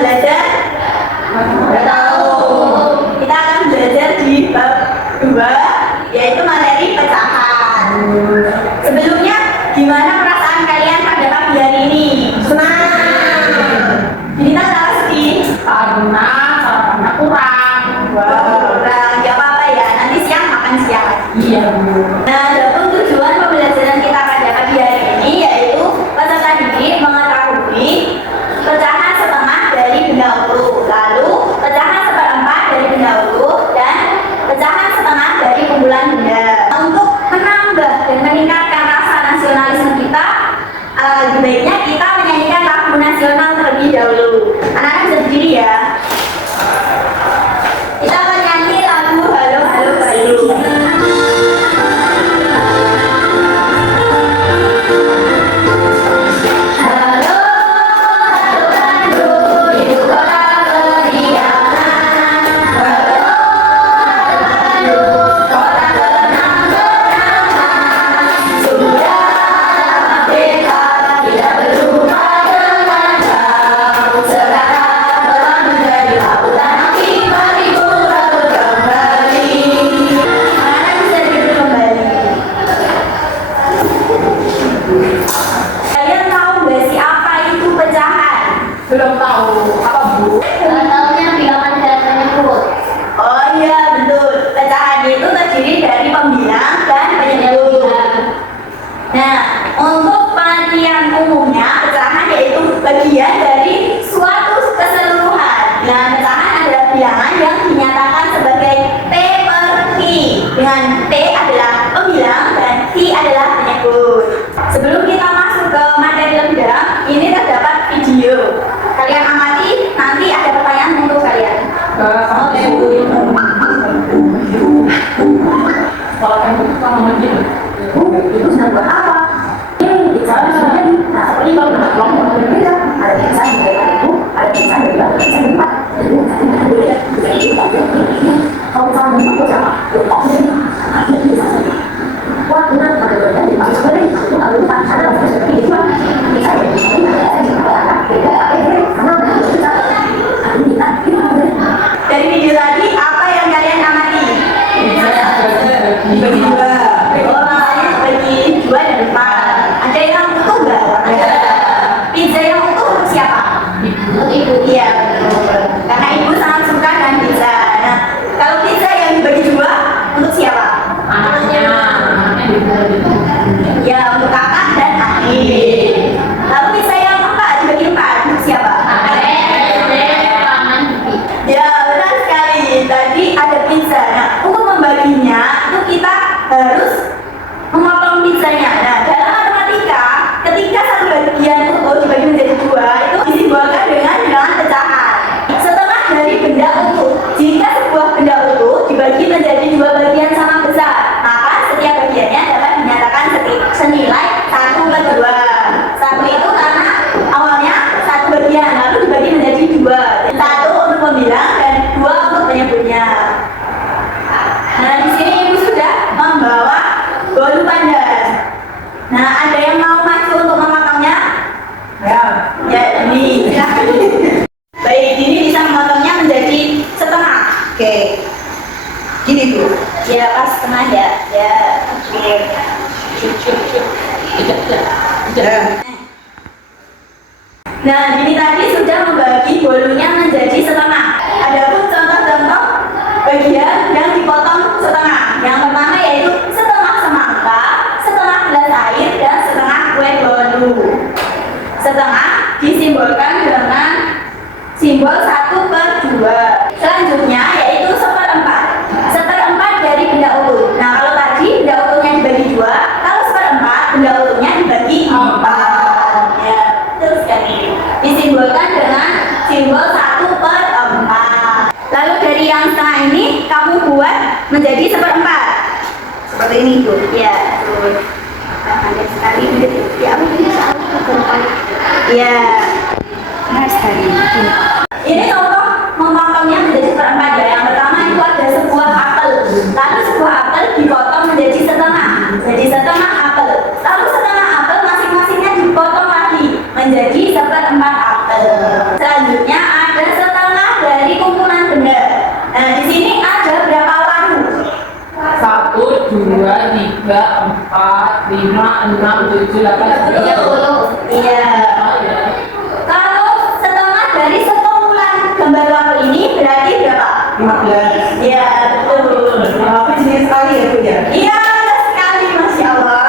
belajar? Nggak tahu. Kita akan belajar di bab 2, yaitu materi pecahan. Sebelumnya, gimana perasaan kalian pada pagi hari ini? Senang. Ini tak tahu sedih karena sarapannya kurang. Kurang, gak apa-apa ya. Nanti siang makan siang lagi. Iya. Nah, adapun tujuan pembelajaran kita pada pagi hari ini yaitu peserta didik mengetahui pecahan setengah dari benda utuh, lalu pecahan seperempat dari benda utuh, dan pecahan setengah dari kumpulan benda. Untuk menambah dan meningkatkan rasa nasionalisme kita, lebih baiknya kita menyanyikan lagu nasional terlebih dahulu. Anak-anak bisa berdiri ya. Kita akan nyanyi lagu Halo Halo Bayu. Belum tahu apa Bu? Tahunya bilangan dan penyebut. Oh iya betul. Pecahan itu terdiri dari pembilang dan penyebut. Nah, untuk pengertian umumnya pecahan yaitu bagian dari suatu keseluruhan. Nah, pecahan adalah bilangan yang dinyatakan sebagai P per Q, dengan P adalah pembilang dan Q adalah penyebut. Sebelum kita masuk ke materi lebih dalam, ini terdapat video. Kalian amati, nanti ada pertanyaan untuk kalian. Oke. Kalau kamu suka mengaji, itu sedang buat apa? Bicara saja. Nah, seperti kalau kelompok berbeda, ada biasa dari itu, ada biasa dari itu, biasa dari empat. Kalau kamu itu siapa? Wah, benar, pada berbeda di pasar seperti itu, kalau lupa, ada seperti itu, bisa Dari video tadi, apa yang kalian amati? Dibagi dua. Oh, makanya dibagi 2 dan 4. Ada yang utuh nggak? Ada. Pizza yang utuh untuk siapa? Ibu. Iya, betul. Karena ibu sangat suka dengan pizza. Nah, kalau pizza yang dibagi 2 untuk siapa? anaknya Ya, untuk kakak dan adik. Lalu pizza yang 4 dibagi 4 untuk siapa? Ya, benar sekali. Tadi ada pizza. Nah, untuk membaginya itu kita harus memotong pizzanya. Nah, dalam matematika, ketika satu bagian utuh dibagi menjadi 2, itu disimbolkan dengan bilangan pecahan. Setengah dari benda utuh. Jika sebuah benda utuh dibagi menjadi 2 bagian sama besar, maka setiap bagiannya dapat dinyatakan senilai 1/2. 1 itu karena awalnya 1 bagian, lalu dibagi menjadi 2. 1 untuk pembilang dan 2 untuk penyebutnya. Nah, di sini ibu sudah membawa bolu pandan. Nah, ada yang mau maju untuk memotongnya? ya. Ya, ini silahkan. Baik, ini bisa memotongnya menjadi setengah. Oke. Gini Bu. Ya, pas setengah ya. Ya, oke. Ya. Nah, ini tadi sudah membagi bolunya menjadi setengah. Adapun contoh-contoh bagian yang dipotong setengah. Yang pertama yaitu setengah semangka, setengah gelas air, dan setengah kue bolu. Setengah disimbolkan dengan simbol 1/2. Selanjutnya yaitu seperempat. Seperempat dari benda utuh. Nah, kalau tadi benda utuhnya dibagi 2, kalau seperempat benda utuhnya dibagi 4. Ya, terus sekali. Disimbolkan dengan simbol 1/4. Lalu dari yang setengah ini kamu buat menjadi seperempat. Seperti ini tuh. Ya, tuh. Pandai sekali. Ya, aku bisa ya. Nah, sekali. Ini contoh memotongnya menjadi seperempat ya. Yang pertama itu ada sebuah apel. Lalu sebuah apel dipotong menjadi setengah. Jadi setengah apel. Lalu setengah apel masing-masingnya dipotong lagi menjadi seperempat apel. Selanjutnya ada 6, 7, 8, 30. Iya. Kalau setengah dari sekumpulan gambar lampu ini berarti berapa? 15. Iya, betul. Tapi jenis sekali ya Bu ya? Iya, benar sekali, Masya Allah.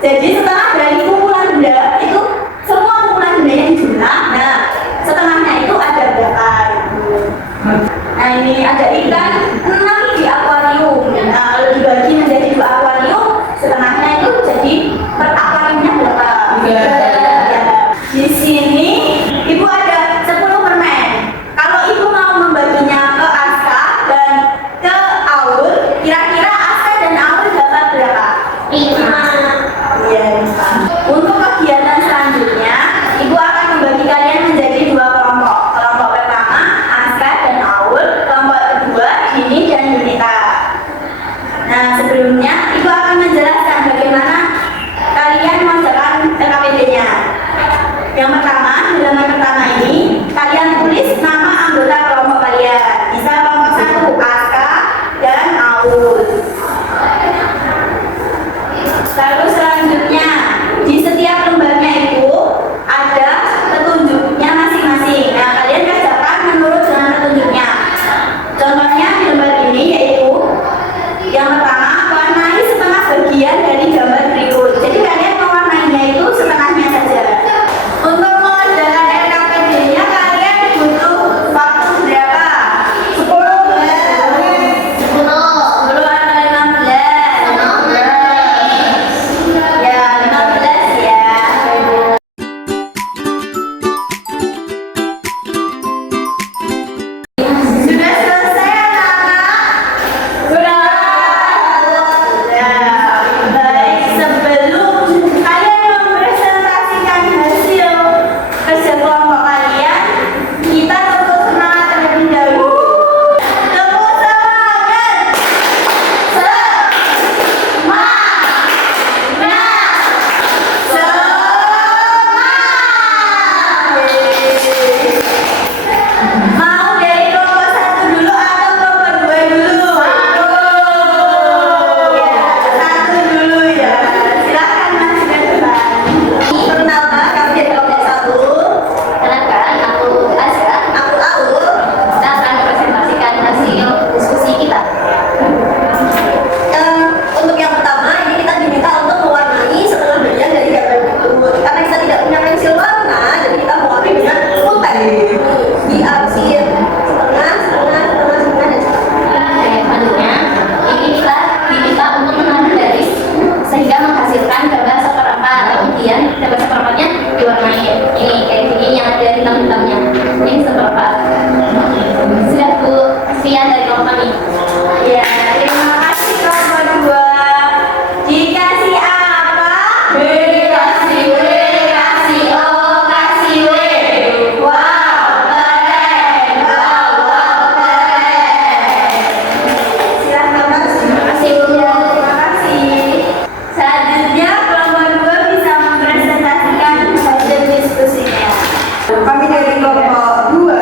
Jadi setengah dari kumpulan benda itu semua kumpulan benda yang dijumlah. Nah, setengahnya itu ada berapa? Nah, ini ada ikan 6 di akuarium. Nah, kalau dibagi menjadi 2 akuarium, setengahnya itu jadi per akuariumnya berapa? Tiga. Ya. Di sini Ibu ada 10 permen. Kalau Ibu mau membaginya ke Aska dan ke Aul, kira-kira Aska dan Aul dapat berapa? 5. Iya, bisa. Untuk kegiatan selanjutnya, Ibu akan membagi kalian menjadi 2 kelompok. Kelompok pertama, Aska dan Aul. Kelompok kedua, Dini dan Yunita. Nah, sebelumnya Ibu akan menjelaskan bagaimana kalian mengerjakan LKPD-nya. Yang pertama, di halaman pertama ini, kalian tulis nama anggota kelompok kalian. Bisa kelompok 1, Aska dan Aul. Lalu selanjutnya, di setiap lembarnya itu ada petunjuknya masing-masing. Nah, kalian kerjakan menurut dengan petunjuknya. Contohnya di lembar ini yaitu yang pertama, warnai setengah bagian dari gambar berikut. Jadi kalian mewarnainya itu setengahnya saja. Untuk mengerjakan LKPD-nya kalian butuh waktu berapa? 10 menit. 10. 10 atau 15? Ya, 15 ya. Sudah selesai anak-anak? Sudah. Ya, baik. Sebelum kalian mempresentasikan hasil kerja kelompok kalian, kita tepuk semangat terlebih dahulu. Tepuk semangat. Mau dari kelompok 1 dulu atau kelompok 2 dulu? Ya, 1 dulu ya. Silakan Mas ke depan. Perkenalkan, kami dari kelompok 1. Kenalkan, aku Aska. Aku Aul. Kita akan presentasikan hasil diskusi kita. Untuk yang pertama, ini kita diminta untuk mewarnai setengah bagian dari gambar berikut. Karena kita tidak punya pensil warna, jadi kita mewarnai dengan pulpen. Diarsir setengah, dan Selanjutnya, ini kita diminta untuk menambah garis sehingga menghasilkan gambar seperempat. Kemudian gambar seperempatnya diwarnai. Ini kayak gini yang ada hitam-hitamnya. Ini seperempat. Sudah Bu, sekian dari kelompok kami. Ya, terima kasih kelompok 2. Dikasih apa? Kasih W, kasih O, kasih W. Wow, keren. Wow, keren. Silakan Mas. Terima kasih Bu. Ya, terima kasih. Selanjutnya kelompok 2 bisa mempresentasikan hasil diskusinya. Kami dari kelompok 2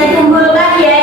dikumpulkan ya